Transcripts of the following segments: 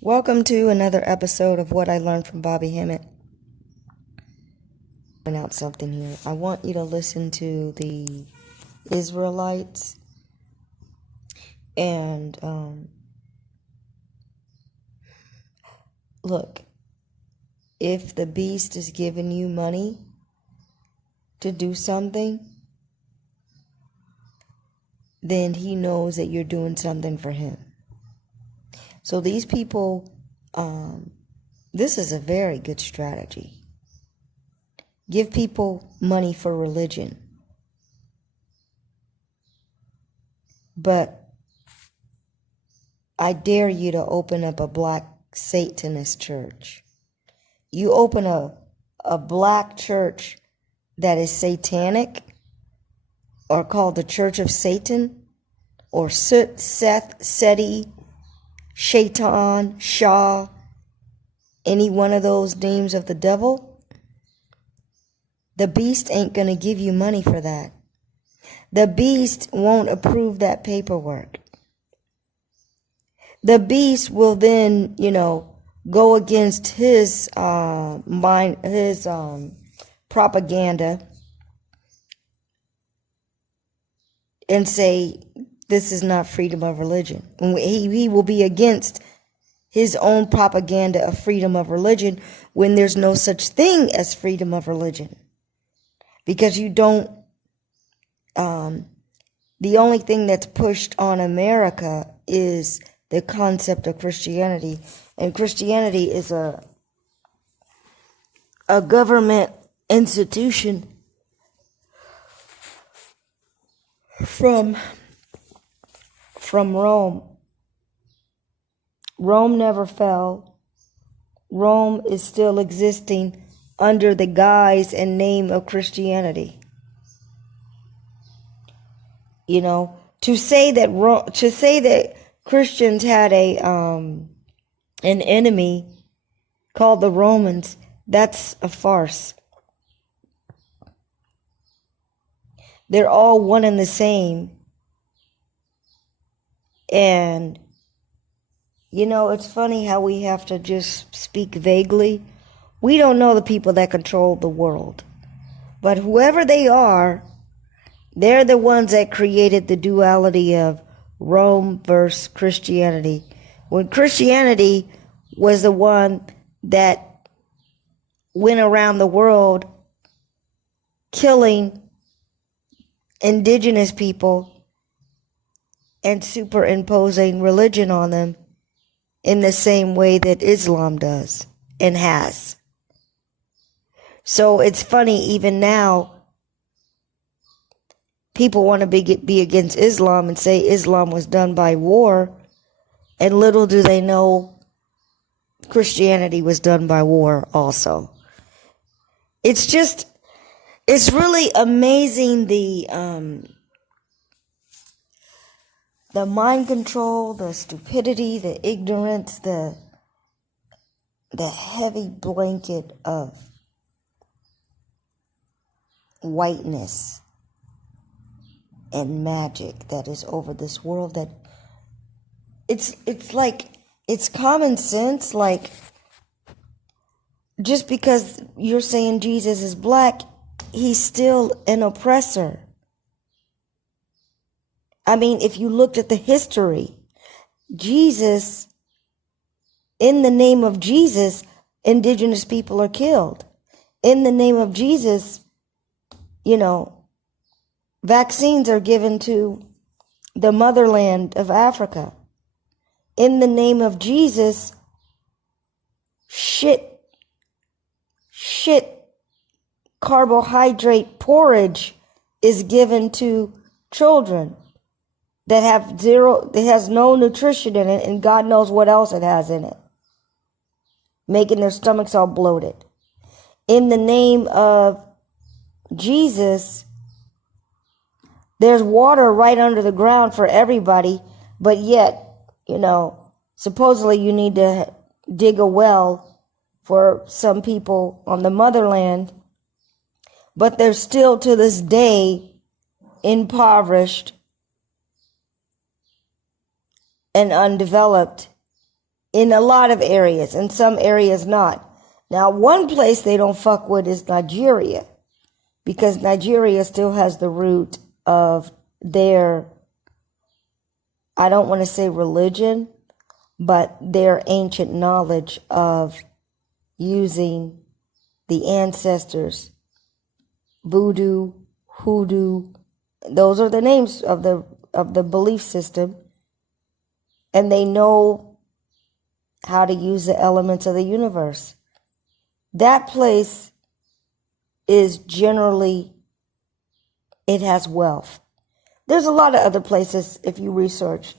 Welcome to another episode of What I Learned from Bobby Hemmit. Point out something here. I want you to listen to the Israelites and look, if the beast is giving you money to do something, then he knows that you're doing something for him. So these people, this is a very good strategy. Give people money for religion. But I dare you to open up a black Satanist church. You open a black church that is satanic or called the Church of Satan or Seth, Seti, Shaitan, Shah, any one of those names of the devil, the beast ain't going to give you money for that. The beast won't approve that paperwork. The beast will then, go against his propaganda and say this is not freedom of religion. He will be against his own propaganda of freedom of religion when there's no such thing as freedom of religion. Because you don't, the only thing that's pushed on America is the concept of Christianity. And Christianity is a government institution from Rome. Rome never fell. Rome is still existing under the guise and name of Christianity. To say that Christians had an enemy called the Romans, that's a farce. They're all one and the same. And, it's funny how we have to just speak vaguely. We don't know the people that control the world. But whoever they are, they're the ones that created the duality of Rome versus Christianity. When Christianity was the one that went around the world killing indigenous people and superimposing religion on them in the same way that Islam does and has. So it's funny, even now, people want to be against Islam and say Islam was done by war, and little do they know Christianity was done by war also. It's really amazing the mind control, the stupidity, the ignorance, the heavy blanket of whiteness and magic that is over this world. That it's common sense. Like, just because you're saying Jesus is black, he's still an oppressor. I mean, if you looked at the history, Jesus, in the name of Jesus, indigenous people are killed. In the name of Jesus, vaccines are given to the motherland of Africa. In the name of Jesus, shit carbohydrate porridge is given to children that has no nutrition in it, and God knows what else it has in it, making their stomachs all bloated. In the name of Jesus, there's water right under the ground for everybody, but yet, supposedly you need to dig a well for some people on the motherland, but they're still to this day impoverished and undeveloped in a lot of areas, in some areas not. Now, one place they don't fuck with is Nigeria, because Nigeria still has the root of their, I don't want to say religion, but their ancient knowledge of using the ancestors, voodoo, hoodoo, those are the names of the belief system, and they know how to use the elements of the universe. That place is generally, it has wealth. There's a lot of other places, if you research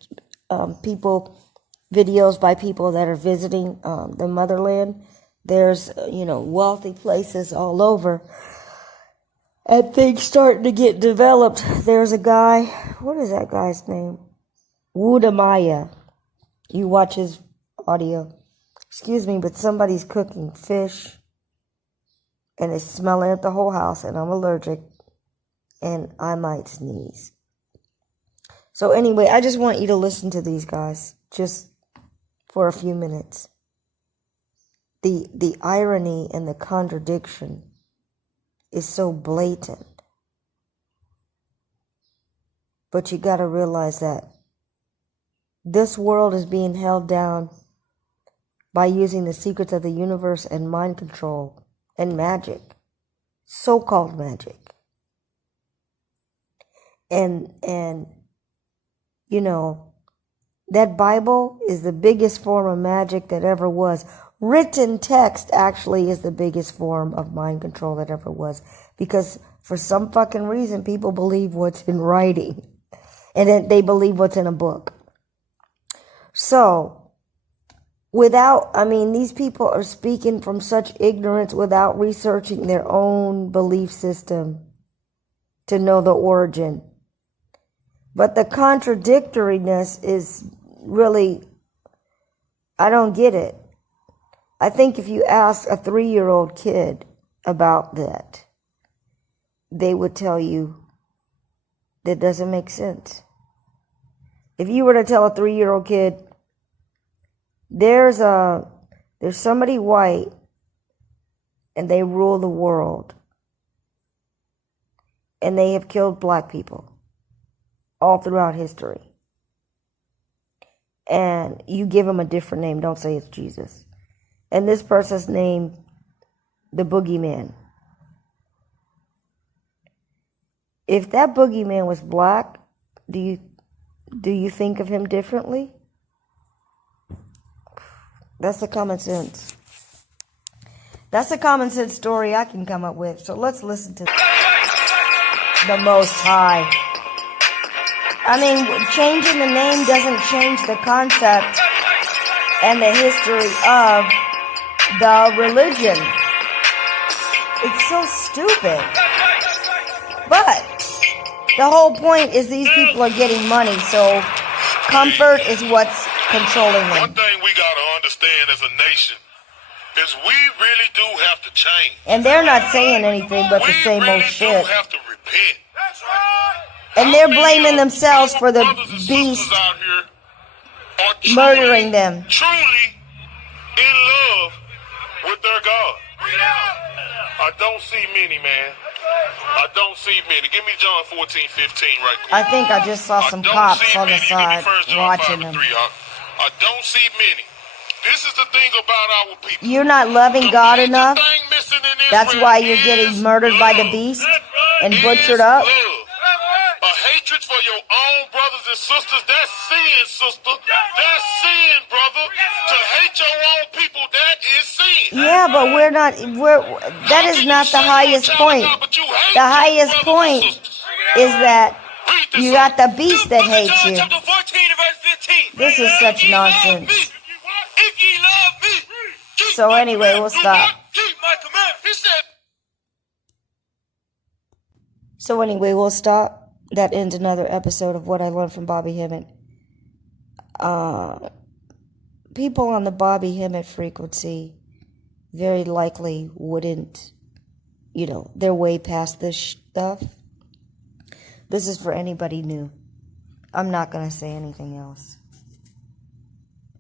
videos by people that are visiting the motherland. There's, wealthy places all over. And things starting to get developed. There's a guy, what is that guy's name? Wudamaya. You watch his audio. Excuse me, but somebody's cooking fish. And it's smelling at the whole house, and I'm allergic. And I might sneeze. So anyway, I just want you to listen to these guys. Just for a few minutes. The irony and the contradiction is so blatant. But you got to realize that this world is being held down by using the secrets of the universe and mind control and magic, so-called magic. And that Bible is the biggest form of magic that ever was. Written text actually is the biggest form of mind control that ever was. Because for some fucking reason, people believe what's in writing. And then they believe what's in a book. So, these people are speaking from such ignorance without researching their own belief system to know the origin. But the contradictoriness is really, I don't get it. I think if you ask a 3-year-old kid about that, they would tell you that doesn't make sense. If you were to tell a 3-year-old kid, there's somebody white and they rule the world and they have killed black people all throughout history. And you give them a different name. Don't say it's Jesus. And this person's named the boogeyman. If that boogeyman was black, do you think of him differently? That's the common sense. That's a common sense story I can come up with. So let's listen to the Most High. Changing the name doesn't change the concept and the history of the religion. It's so stupid. But the whole point is these people are getting money, so comfort is what's controlling them. One thing we got to understand as a nation is we really do have to change. And they're not saying anything but the same old shit. We really do have to repent. That's right. And they're blaming themselves for the beast murdering them. Truly in love with their God. I don't see many, man. I don't see many. Give me John 14:15 right quick. I think I just saw some cops on the side watching them. I don't see many. This is the thing about our people. You're not loving God enough. That's why you're getting murdered by the beast and butchered up. A hatred for your own brothers and sisters, that's sin, sister. That's sin, brother. To hate your own people, that is sin. Yeah, but that is not the highest point. The highest point is that you got the beast that hates you. This is such nonsense. So anyway, we'll stop. That ends another episode of What I Learned from Bobby Hemmit. People on the Bobby Hemmit frequency very likely wouldn't, they're way past this stuff. This is for anybody new. I'm not going to say anything else.